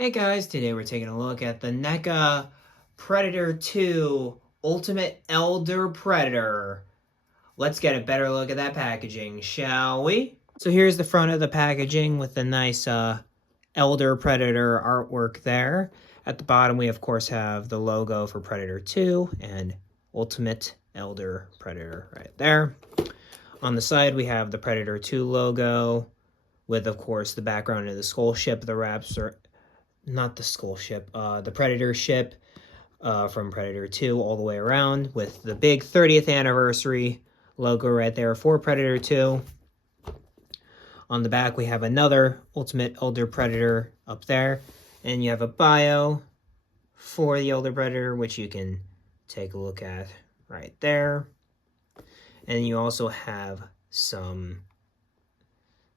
Hey guys, today we're taking a look at the NECA Predator 2 Ultimate Elder Predator. Let's get a better look at that packaging, shall we? So here's the front of the packaging with the nice Elder Predator artwork there. At the bottom we of course have the logo for Predator 2 and Ultimate Elder Predator right there. On the side we have the Predator 2 logo with of course the background of the skull ship, the wraps are not the skull ship, the Predator ship from Predator 2 all the way around with the big 30th anniversary logo right there for Predator 2. On the back, we have another Ultimate Elder Predator up there, and you have a bio for the Elder Predator, which you can take a look at right there. And you also have some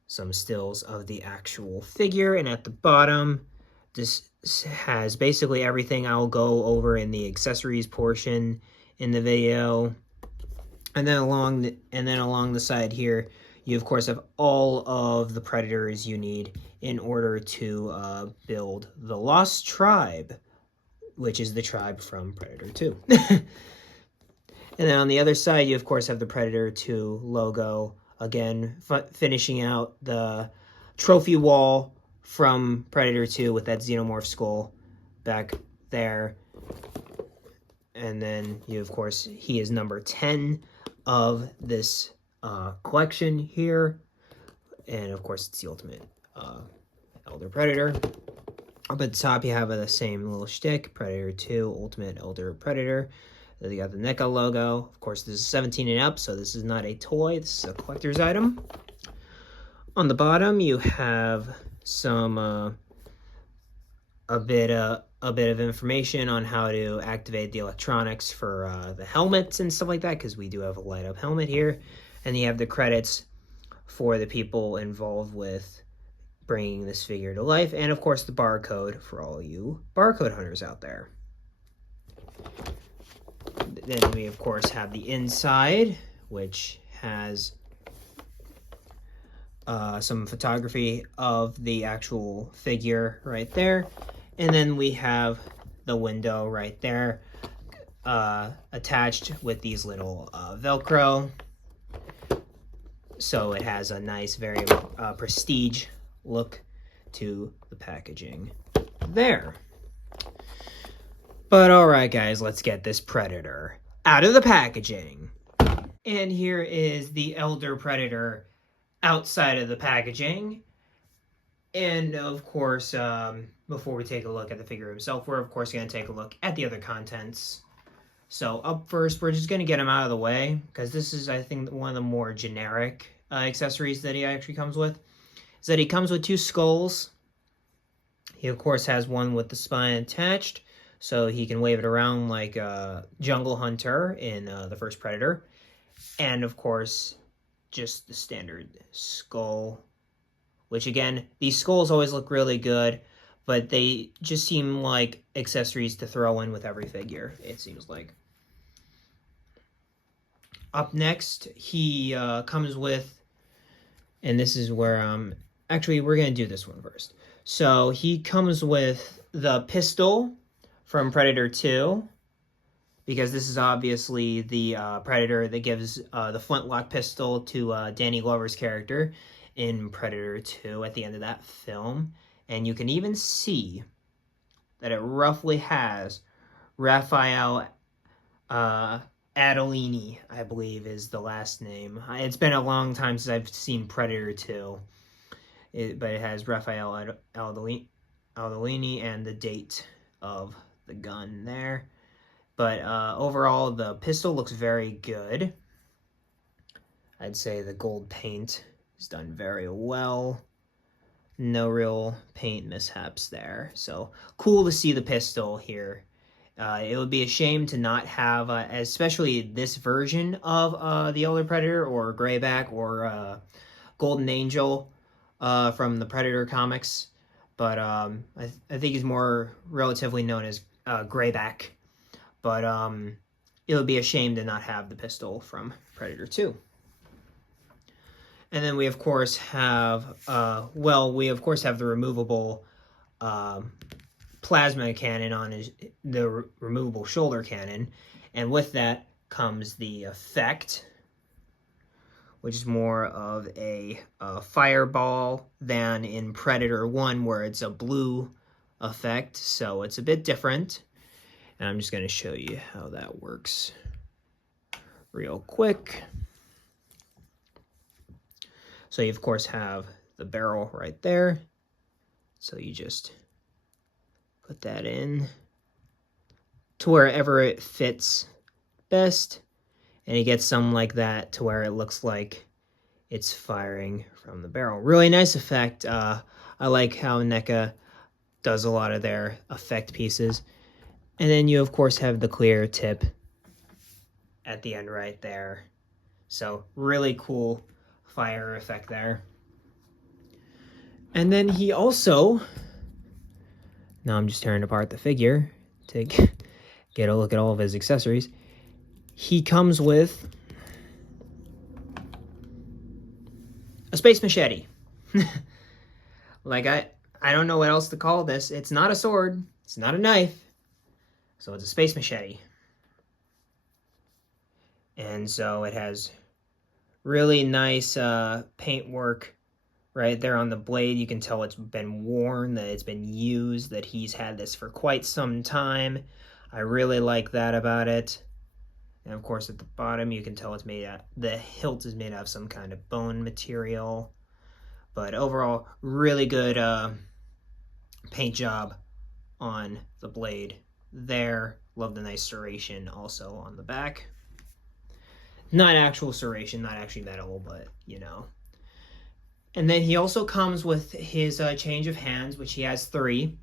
stills of the actual figure, and at the bottom, this has basically everything I'll go over in the accessories portion in the video. And then along the side here, you of course have all of the predators you need in order to build the Lost Tribe, which is the tribe from Predator 2. And then on the other side, you of course have the Predator 2 logo, again finishing out the trophy wall from Predator 2 with that xenomorph skull back there. And then you of course, he is number 10 of this collection here. And of course, it's the Ultimate Elder Predator. Up at the top, you have the same little shtick, Predator 2 Ultimate Elder Predator. You got the NECA logo. Of course, this is 17 and up, so this is not a toy. This is a collector's item. On the bottom, you have some a bit of information on how to activate the electronics for the helmets and stuff like that, because we do have a light up helmet here. And you have the credits for the people involved with bringing this figure to life, and of course the barcode for all you barcode hunters out there. Then we of course have the inside, which has some photography of the actual figure right there. And then we have the window right there attached with these little Velcro. So it has a nice, very prestige look to the packaging there. But alright guys, let's get this Predator out of the packaging. And here is the Elder Predator outside of the packaging. And of course, before we take a look at the figure himself, we're of course going to take a look at the other contents. So up first, we're just going to get him out of the way, because this is, I think, one of the more generic accessories that he actually comes with. Is that he comes with two skulls. He of course has one with the spine attached, so he can wave it around like a jungle hunter in the first Predator. And of course, just the standard skull, which again, these skulls always look really good, but they just seem like accessories to throw in with every figure, it seems like. Up next, he comes with, and this is where, actually, we're going to do this one first. So he comes with the pistol from Predator 2, because this is obviously the Predator that gives the flintlock pistol to Danny Glover's character in Predator 2 at the end of that film. And you can even see that it roughly has Raphael Adolini, I believe is the last name. It's been a long time since I've seen Predator 2. But it has Raphael Adolini and the date of the gun there. But overall, the pistol looks very good. I'd say the gold paint is done very well. No real paint mishaps there. So cool to see the pistol here. It would be a shame to not have, especially this version of the Elder Predator or Grayback or Golden Angel from the Predator comics. But I think he's more relatively known as Grayback. But it would be a shame to not have the pistol from Predator 2. And then we of course have, the removable plasma cannon on the removable shoulder cannon, and with that comes the effect, which is more of a fireball than in Predator 1, where it's a blue effect, so it's a bit different. And I'm just going to show you how that works real quick. So you, of course, have the barrel right there. So you just put that in to wherever it fits best. And you get some like that to where it looks like it's firing from the barrel. Really nice effect. I like how NECA does a lot of their effect pieces. And then you, of course, have the clear tip at the end right there. So really cool fire effect there. And then he also, now I'm just tearing apart the figure to get a look at all of his accessories. He comes with a space machete. Like, I don't know what else to call this. It's not a sword. It's not a knife. So it's a space machete. And so it has really nice paint work right there on the blade. You can tell it's been worn, that it's been used, that he's had this for quite some time. I really like that about it. And of course at the bottom you can tell it's made out, the hilt is made out of some kind of bone material. But overall, really good paint job on the blade there. Love the nice serration also on the back. Not actual serration, not actually metal, but you know. And then he also comes with his change of hands, which he has 3.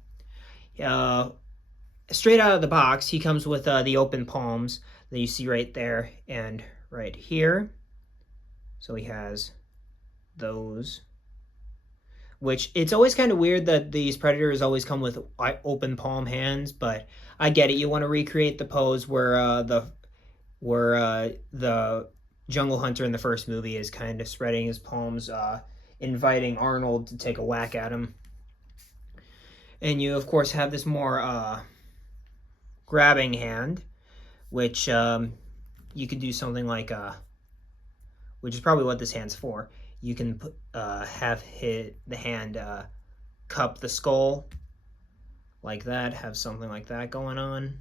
Straight out of the box, he comes with the open palms that you see right there and right here. So he has those. Which, it's always kind of weird that these Predators always come with open palm hands, but I get it. You want to recreate the pose where the jungle hunter in the first movie is kind of spreading his palms, inviting Arnold to take a whack at him. And you, of course, have this more grabbing hand, which you could do something like, which is probably what this hand's for. You can put, have the hand cup the skull like that, have something like that going on.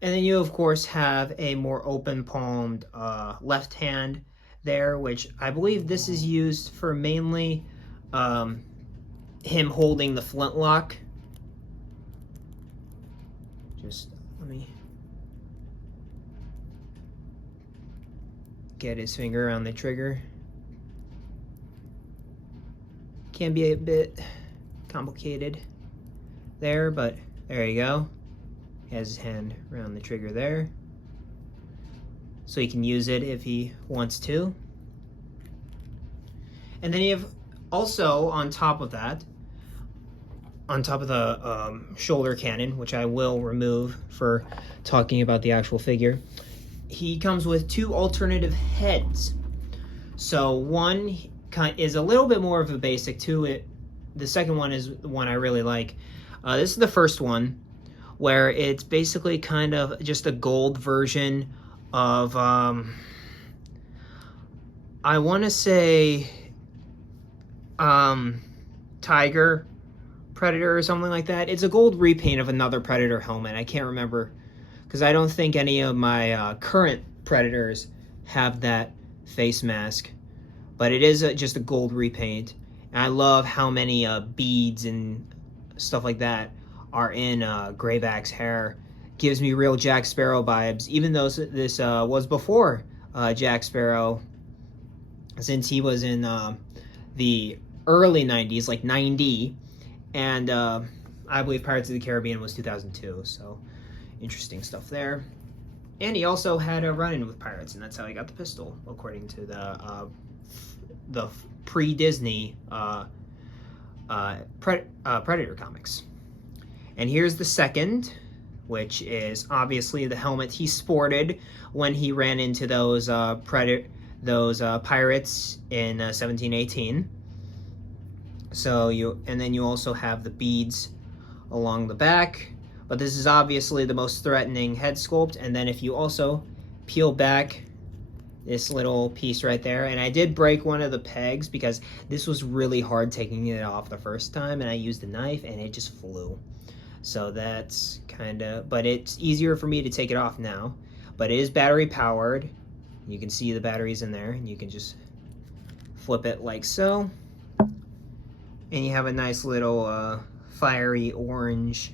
And then you, of course, have a more open-palmed left hand there, which I believe this is used for mainly him holding the flintlock. Just let me get his finger on the trigger. Can be a bit complicated there, but there you go. He has his hand around the trigger there, so he can use it if he wants to. And then you have also, on top of that, on top of the shoulder cannon, which I will remove for talking about the actual figure, he comes with 2 alternative heads. So one is a little bit more of a basic to it. The second one is the one I really like. This is the first one, where it's basically kind of just a gold version of, I want to say, Tiger Predator or something like that. It's a gold repaint of another Predator helmet. I can't remember, because I don't think any of my current Predators have that face mask. But it is just a gold repaint. And I love how many beads and stuff like that are in Grayback's hair. Gives me real Jack Sparrow vibes, even though this was before Jack Sparrow, since he was in the early 90s, like 90, and I believe Pirates of the Caribbean was 2002, so interesting stuff there. And he also had a run-in with pirates, and that's how he got the pistol, according to the pre-Disney Predator comics. And here's the second, which is obviously the helmet he sported when he ran into those pirates in 1718. So and then you also have the beads along the back. But this is obviously the most threatening head sculpt. And then if you also peel back this little piece right there, and I did break one of the pegs because this was really hard taking it off the first time, and I used a knife and it just flew. So that's kind of, but it's easier for me to take it off now. But it is battery powered. You can see the batteries in there, and you can just flip it like so. And you have a nice little fiery orange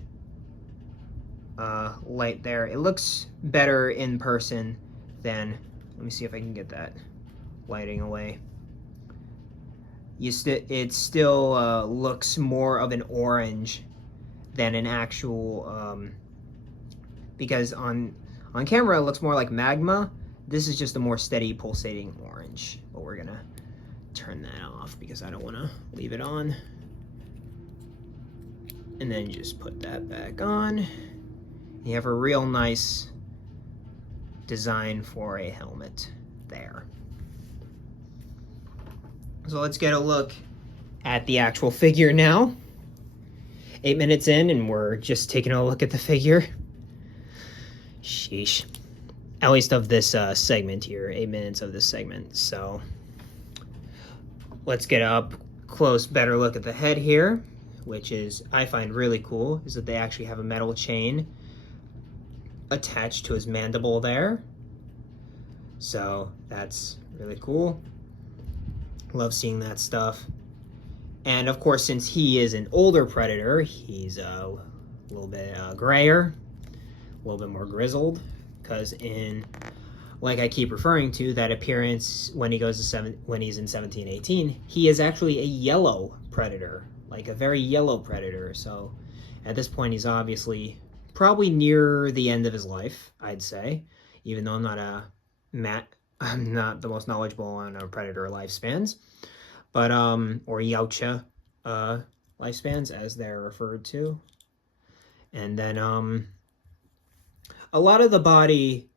light there. It looks better in person than, let me see if I can get that lighting away. It still looks more of an orange than an actual, because on camera it looks more like magma. This is just a more steady pulsating orange, but we're gonna turn that off because I don't want to leave it on. And then just put that back on. You have a real nice design for a helmet there. So let's get a look at the actual figure now. 8 minutes in and we're just taking a look at the figure. Sheesh. At least of this segment here, 8 minutes of this segment. So let's get up close, better look at the head here, which is, I find really cool, is that they actually have a metal chain attached to his mandible there. So that's really cool. Love seeing that stuff. And of course, since he is an older predator, he's a little bit grayer, a little bit more grizzled, because like I keep referring to, that appearance when he goes to when he's in 1718, he is actually a yellow predator, like a very yellow predator. So at this point, he's obviously probably near the end of his life, I'd say, even though I'm not the most knowledgeable on predator lifespans, but or Yautja lifespans as they're referred to. And then a lot of the body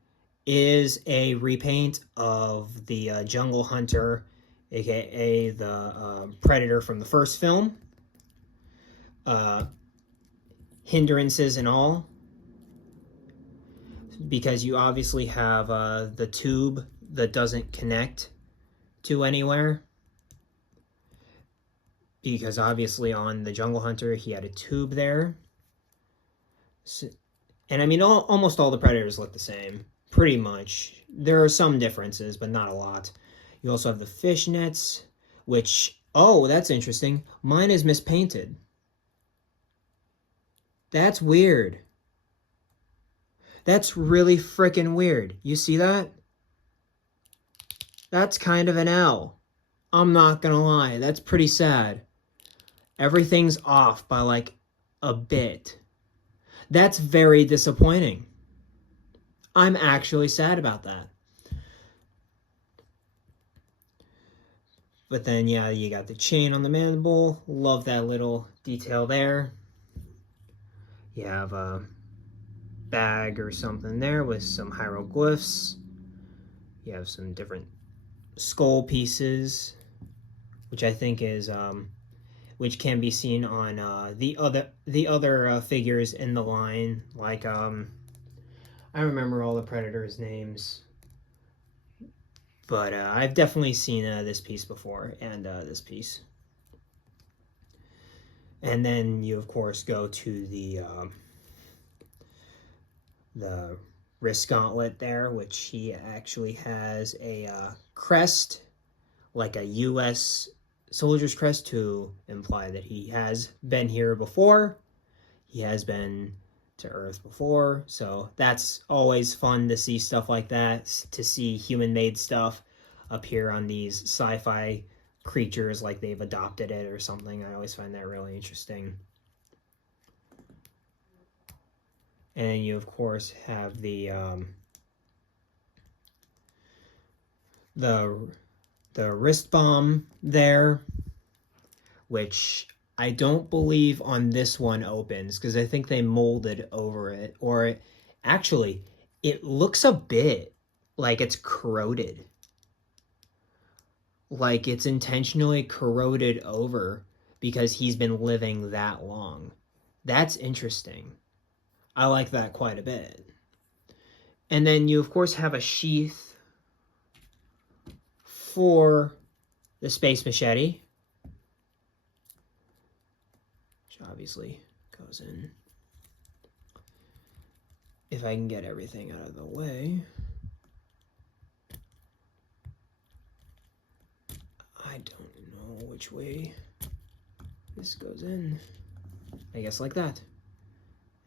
is a repaint of the jungle hunter, aka the predator from the first film. Hindrances and all, because you obviously have the tube that doesn't connect to anywhere, because obviously on the jungle hunter he had a tube there. So, and I mean almost all the predators look the same, pretty much. There are some differences, but not a lot. You also have the fishnets, which, oh, that's interesting, mine is mispainted. That's weird. That's really freaking weird. You see that? That's kind of an L. I'm not gonna lie, that's pretty sad. Everything's off by like a bit. That's very disappointing. I'm actually sad about that. But then, yeah, you got the chain on the mandible. Love that little detail there. You have a bag or something there with some hieroglyphs. You have some different skull pieces, which I think is which can be seen on the other figures in the line. Like I remember all the predators' names, but I've definitely seen this piece before, and this piece. And then you, of course, go to the wrist gauntlet there, which he actually has a crest, like a U.S. soldier's crest, to imply that he has been here before. He has been to Earth before, so that's always fun to see stuff like that, to see human-made stuff appear on these sci-fi creatures like they've adopted it or something. I always find that really interesting. And you, of course, have the wrist bomb there, which I don't believe on this one opens, because I think they molded over it, or actually, it looks a bit like it's corroded. Like it's intentionally corroded over, because he's been living that long. That's interesting. I like that quite a bit. And then you, of course, have a sheath for the space machete, which obviously goes in. If I can get everything out of the way. I don't know which way this goes in. I guess like that.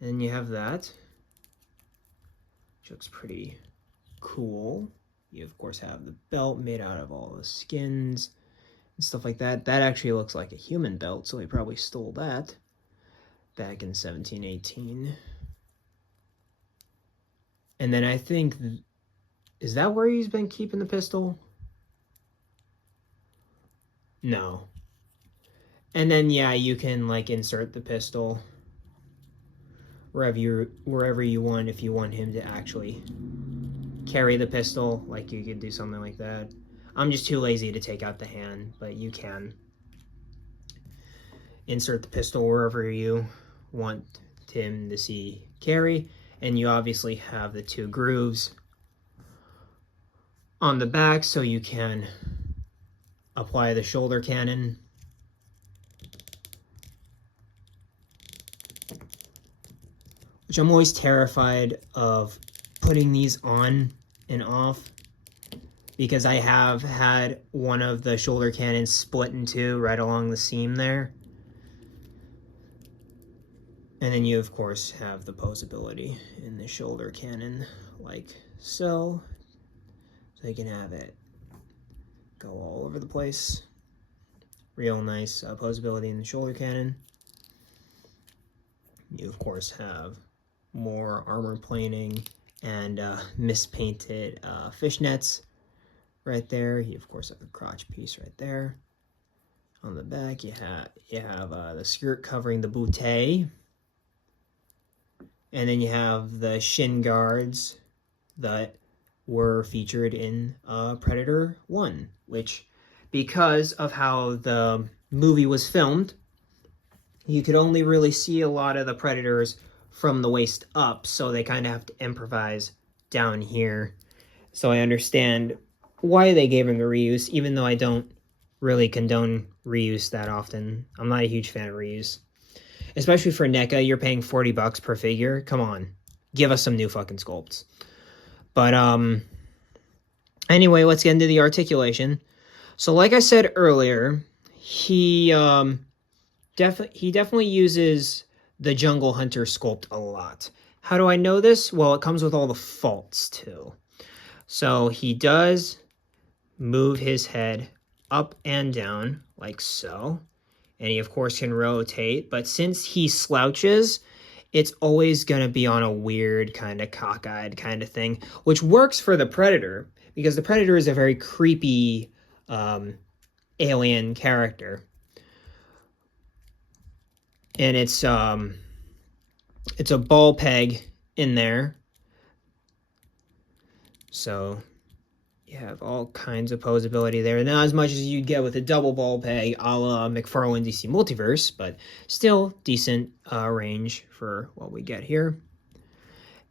And you have that, which looks pretty cool. You, of course, have the belt made out of all the skins and stuff like that. That actually looks like a human belt, so they probably stole that back in 1718. And then I think, is that where he's been keeping the pistol? No. And then, yeah, you can, like, insert the pistol wherever you want, if you want him to actually carry the pistol. Like, you could do something like that. I'm just too lazy to take out the hand, but you can insert the pistol wherever you want him to see carry. And you obviously have the two grooves on the back, so you can apply the shoulder cannon. Which I'm always terrified of putting these on and off, because I have had one of the shoulder cannons split in two right along the seam there. And then you, of course, have the posability in the shoulder cannon, like so. So you can have it go all over the place. Real nice posability in the shoulder cannon. You, of course, have more armor plating and mispainted fishnets right there. You, of course, have the crotch piece right there. On the back, you have the skirt covering the bootay. And then you have the shin guards that were featured in Predator 1, which, because of how the movie was filmed, you could only really see a lot of the Predators from the waist up, so they kind of have to improvise down here. So I understand why they gave him the reuse, even though I don't really condone reuse that often. I'm not a huge fan of reuse. Especially for NECA, you're paying $40 per figure. Come on, give us some new fucking sculpts. But anyway, let's get into the articulation. So, like I said earlier, he definitely uses the Jungle Hunter sculpt a lot. How do I know this? Well, it comes with all the faults too. So he does move his head up and down like so. And he, of course, can rotate. But since he slouches, it's always going to be on a weird kind of cockeyed kind of thing, which works for the Predator, because the Predator is a very creepy alien character. And it's a ball peg in there. So you have all kinds of posability there. Not as much as you'd get with a double ball peg a la McFarlane DC Multiverse, but still decent range for what we get here.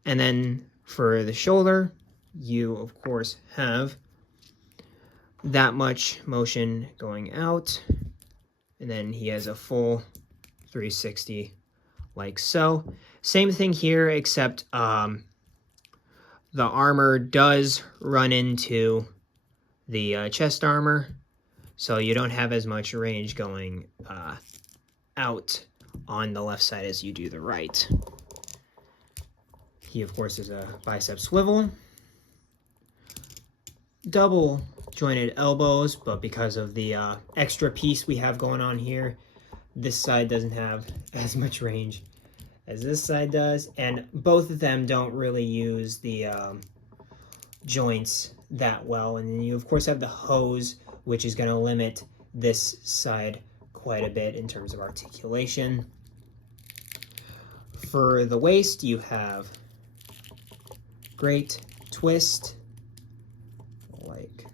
And then for the shoulder, you, of course, have that much motion going out. And then he has a full 360 like so. Same thing here, except the armor does run into the chest armor, so you don't have as much range going out on the left side as you do the right. He, of course, is a bicep swivel. Double jointed elbows, but because of the extra piece we have going on here, this side doesn't have as much range as this side does, and both of them don't really use the joints that well. And then you, of course, have the hose, which is going to limit this side quite a bit in terms of articulation. For the waist, you have great twist, like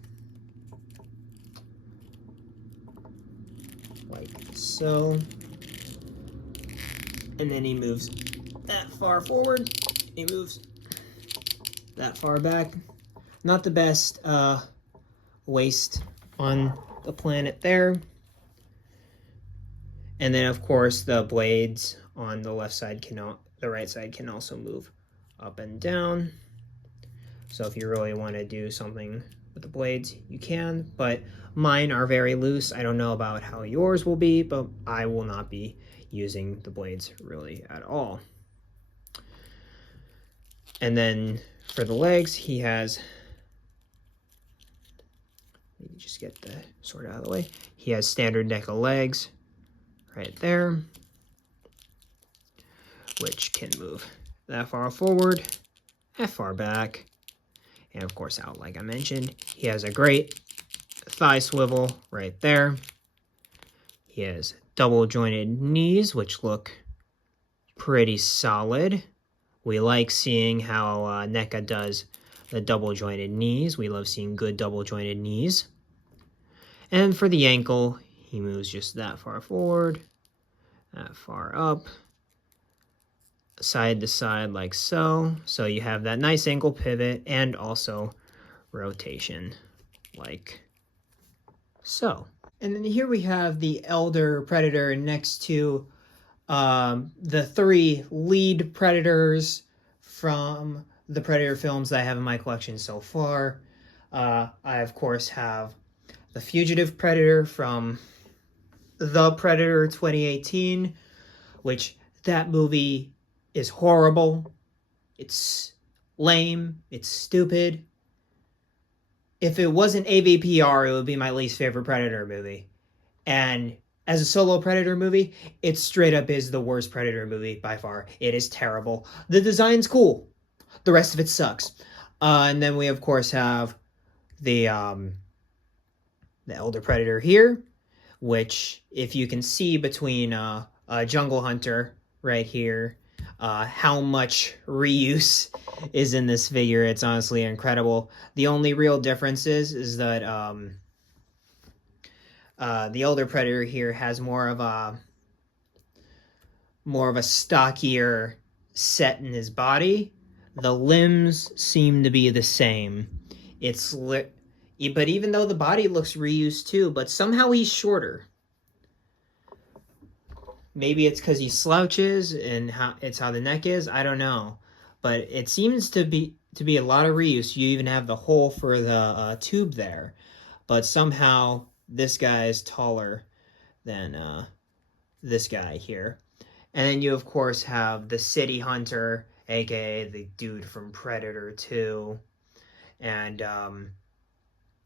so. And then he moves that far forward. He moves that far back. Not the best waist on the planet there. And then, of course, the blades on the left side the right side can also move up and down. So if you really want to do something with the blades, you can. But mine are very loose. I don't know about how yours will be, but I will not be using the blades really at all. And then for the legs, he has, let me just get the sword out of the way. He has standard NECA legs right there, which can move that far forward, that far back, and of course out like I mentioned. He has a great thigh swivel right there. He has double jointed knees, which look pretty solid. We like seeing how NECA does the double jointed knees. We love seeing good double jointed knees. And for the ankle, he moves just that far forward, that far up, side to side like so. So you have that nice ankle pivot and also rotation like so. And then here we have the Elder Predator next to the 3 lead Predators from the Predator films that I have in my collection so far. I, of course, have the Fugitive Predator from The Predator 2018, which that movie is horrible. It's lame. It's stupid. If it wasn't AVPR, it would be my least favorite Predator movie. And as a solo Predator movie, it straight up is the worst Predator movie by far. It is terrible. The design's cool. The rest of it sucks. And then we, of course, have the Elder Predator here, which, if you can see between Jungle Hunter right here, how much reuse is in this figure. It's honestly incredible. The only real difference is that the Elder Predator here has more of a stockier set in his body. The limbs seem to be the same. But even though the body looks reused too, but somehow he's shorter. Maybe it's because he slouches and it's how the neck is. I don't know, but it seems to be a lot of reuse. You even have the hole for the tube there, but somehow this guy is taller than this guy here. And then you, of course, have the City Hunter, aka the dude from Predator 2. And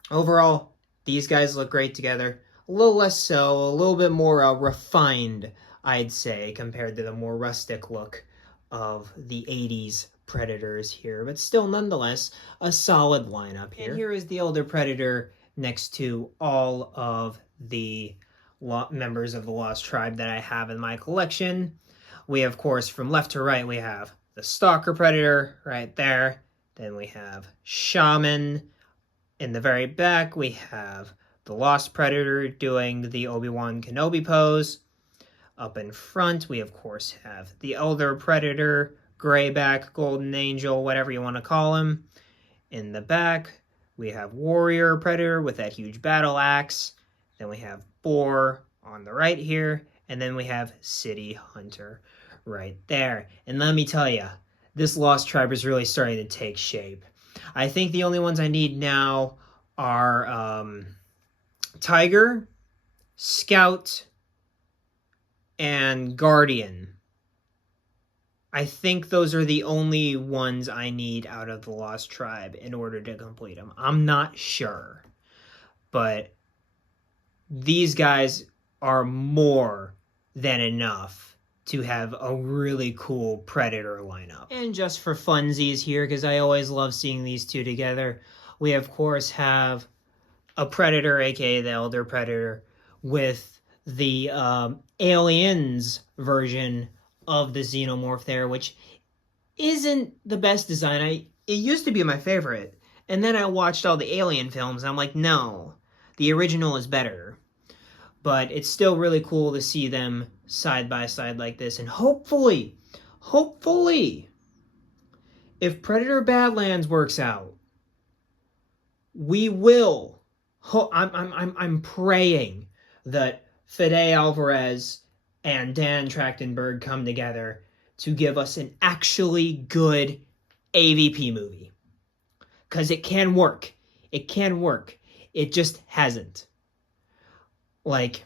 overall, these guys look great together. A little less so, a little bit more refined, I'd say, compared to the more rustic look of the 80s Predators here. But still, nonetheless, a solid lineup here. And here is the Elder Predator next to all of the members of the Lost Tribe that I have in my collection. We, of course, from left to right, we have the Stalker Predator right there. Then we have Shaman. In the very back, we have the Lost Predator doing the Obi-Wan Kenobi pose. Up in front, we, of course, have the Elder Predator, Grayback, Golden Angel, whatever you want to call him. In the back, we have Warrior Predator with that huge battle axe. Then we have Boar on the right here. And then we have City Hunter right there. And let me tell you, this Lost Tribe is really starting to take shape. I think the only ones I need now are Tiger, Scout, and Guardian. I think those are the only ones I need out of the Lost Tribe in order to complete them. I'm not sure. But these guys are more than enough to have a really cool Predator lineup. And just for funsies here, because I always love seeing these two together, we of course have a Predator, aka the Elder Predator, with the Aliens version of the Xenomorph there, which isn't the best design. It used to be my favorite, and then I watched all the Alien films, and I'm like, no, the original is better. but it's still really cool to see them side by side like this. And hopefully, if Predator Badlands works out, we will. I'm praying that Fede Alvarez and Dan Trachtenberg come together to give us an actually good AVP movie. Because it can work. It can work. It just hasn't. Like,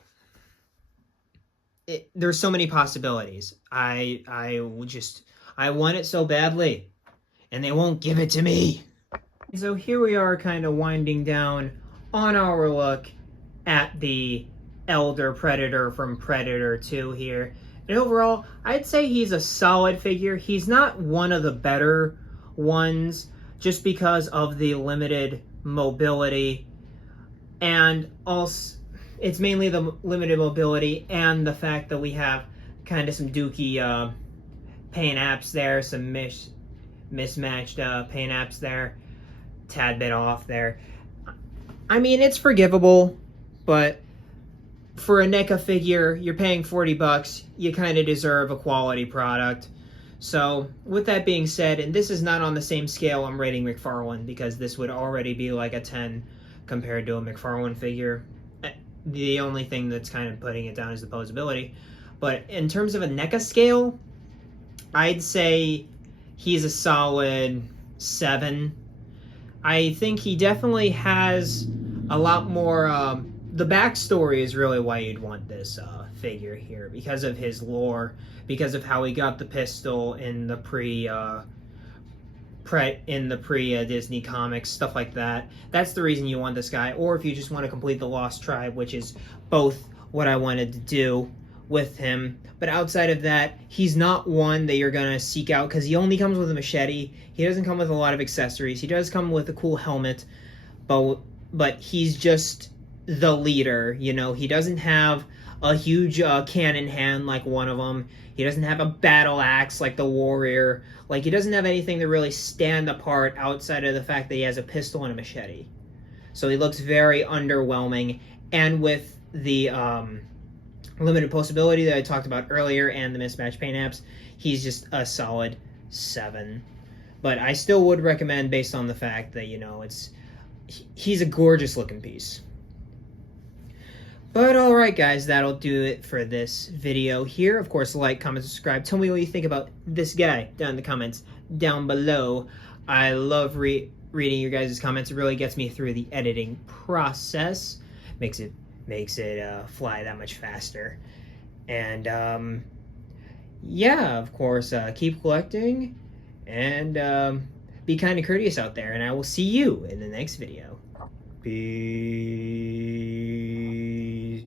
there's so many possibilities. I want it so badly, and they won't give it to me. So here we are, kind of winding down on our look at the Elder Predator from Predator 2 here. And overall, I'd say he's a solid figure. He's not one of the better ones just because of the limited mobility, and also it's mainly the limited mobility and the fact that we have kind of some dookie paint apps there, some mismatched paint apps there, tad bit off there. I mean, it's forgivable, but for a NECA figure, you're paying $40, you kind of deserve a quality product. So, with that being said, and this is not on the same scale I'm rating McFarlane, because this would already be like a 10 compared to a McFarlane figure. The only thing that's kind of putting it down is the posability. But in terms of a NECA scale, I'd say he's a solid 7. I think he definitely has a lot more... the backstory is really why you'd want this figure here, because of his lore, because of how he got the pistol in the pre-Disney comics, stuff like that. That's the reason you want this guy. Or if you just want to complete the Lost Tribe, which is both what I wanted to do with him. But outside of that, he's not one that you're going to seek out, because he only comes with a machete. He doesn't come with a lot of accessories. He does come with a cool helmet, but he's just the leader, you know. He doesn't have a huge cannon hand like one of them. He doesn't have a battle axe like the warrior. Like, he doesn't have anything to really stand apart outside of the fact that he has a pistol and a machete. So he looks very underwhelming. And with the limited possibility that I talked about earlier and the mismatched paint apps, he's just a solid 7. But I still would recommend, based on the fact that, you know, he's a gorgeous looking piece. But alright guys, that'll do it for this video here. Of course, like, comment, subscribe. Tell me what you think about this guy down in the comments down below. I love reading your guys' comments. It really gets me through the editing process. Makes it fly that much faster. And yeah, of course, keep collecting and be kind of courteous out there. And I will see you in the next video. Peace.